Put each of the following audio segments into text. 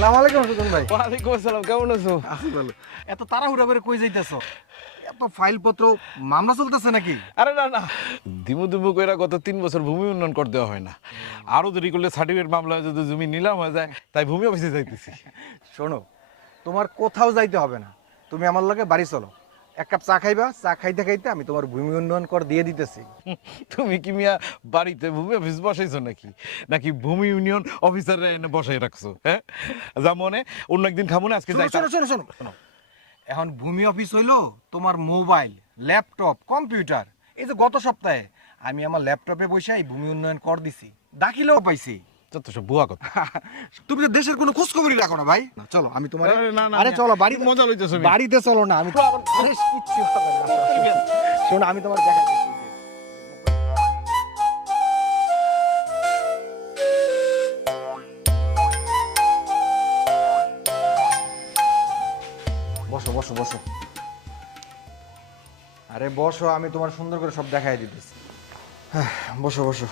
আসসালামু আলাইকুম সুজন ভাই। ওয়ালাইকুম আসসালাম, কেমন আছো? আছি ভালো। এত তাড়াহুড়া করে কই যাইতেছো? এত ফাইলপত্র মামলা চলতেছে নাকি? আরে না না, দিমু দিমু কইরা গত 3 বছর ভূমি উন্নয়ন কর দেওয়া হয় না। আরো দেরি করলে সার্টিফিকেট মামলা হয়ে যদি জমি নিলাম হয়ে যায়, তাই ভূমি অফিসে যাইতেছি। শোনো, তোমার কোথাও যাইতে হবে না, তুমি আমার লগে বাড়ি চলো। এক কাপ চা খাইবা, চা খাইতে খাইতে আমি তোমার ভূমি উন্নয়ন কর দিয়ে দিতেছি। তুমি কি মিয়া বাড়িতে ভূমি অফিস বসাইছো নাকি, নাকি ভূমি ইউনিয়ন অফিসাররা এনে বসাই রাখছো? হ্যাঁ, যা মনে অন্য একদিন খাবো না, আজকে শোনো যাই। শোনো শোনো শোনো শোনো, এখন ভূমি অফিস হইলো তোমার মোবাইল, ল্যাপটপ, কম্পিউটার। এই যে গত সপ্তাহে আমি আমার ল্যাপটপে বসে এই ভূমি উন্নয়ন কর দিছি, দাখিলেও পাইছি। যত সব বুয়া কথা। তুমি তো দেশের কোনো খোঁজ খবরই রাখো না ভাই। না, চলো আমি তোমার আরে না, না, আরে না। চলো বাড়ি মজা লইতেছো তুমি। বাড়িতে চলো না, আমি আরে কিচ্ছু হবে না। শোনো আমি তোমার দেখাচ্ছি। বসো বসো বসো, আরে বসো, আমি তোমার সুন্দর করে সব দেখাই দিতেছি। হ্যাঁ, বসো বসো।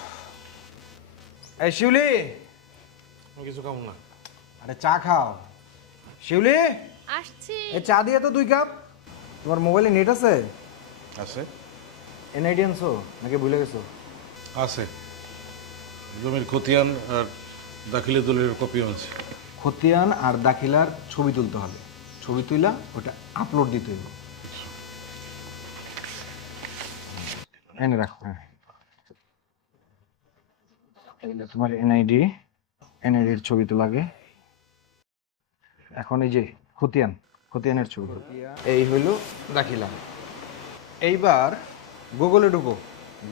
এই শিউলি, কিছু খাবো না। আরে চা খাও। শিউলি, আসছি। এই চা দিয়ে তো 2 কাপ। তোমার মোবাইলে নেট আছে? আছে এনআইডি আনছো নাকি ভুলে গেছো? আছে, জমির খতিয়ান আর দাখিলে দলিলের কপি আছে। খতিয়ান আর দাখিলার ছবি তুলতে হবে, ছবি তুইলা ওটা আপলোড দিতে হইব। এনে রাখো। হ্যাঁ, এইটা তোমার এনআইডি, এনআইডির ছবি তো লাগে। এখন এই যে খতিয়ান, খতিয়ানের ছবি, এই হইল দাখিলা। এইবার গুগলে ঢুকো,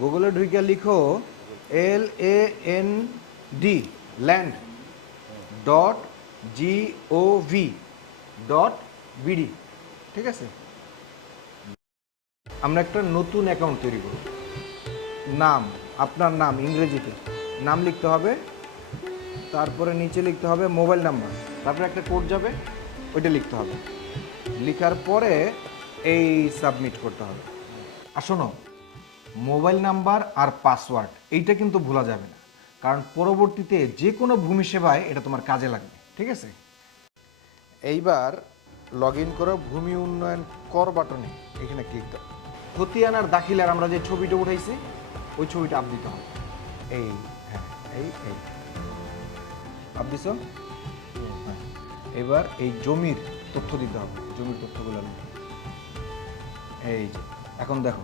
গুগলে ঢুকে লিখো LAND ল্যান্ড .gov.bd, ঠিক আছে? আমরা একটা নতুন অ্যাকাউন্ট তৈরি করব। নাম, আপনার নাম ইংরেজিতে নাম লিখতে হবে, তারপরে নিচে লিখতে হবে মোবাইল নাম্বার, তারপরে একটা কোড যাবে, ওইটা লিখতে হবে। লিখার পরে এই সাবমিট করতে হবে। আর শোনো, মোবাইল নাম্বার আর পাসওয়ার্ড এইটা কিন্তু ভোলা যাবে না, কারণ পরবর্তীতে যে কোনো ভূমি সেবায় এটা তোমার কাজে লাগবে, ঠিক আছে? এইবার লগ ইন করো ভূমি উন্নয়ন কর বাটনে, এখানে ক্লিক দাও। খতিয়ান আর দাখিলার আমরা যে ছবিটা উঠাইছি ওই ছবিটা আপ দিতে হবে। এই, হ্যাঁ, এই এই আপ দিছো? হ্যাঁ। এবার এই জমির তথ্য দিতে হবে, জমির তথ্যগুলো নিতে। এই যে এখন দেখো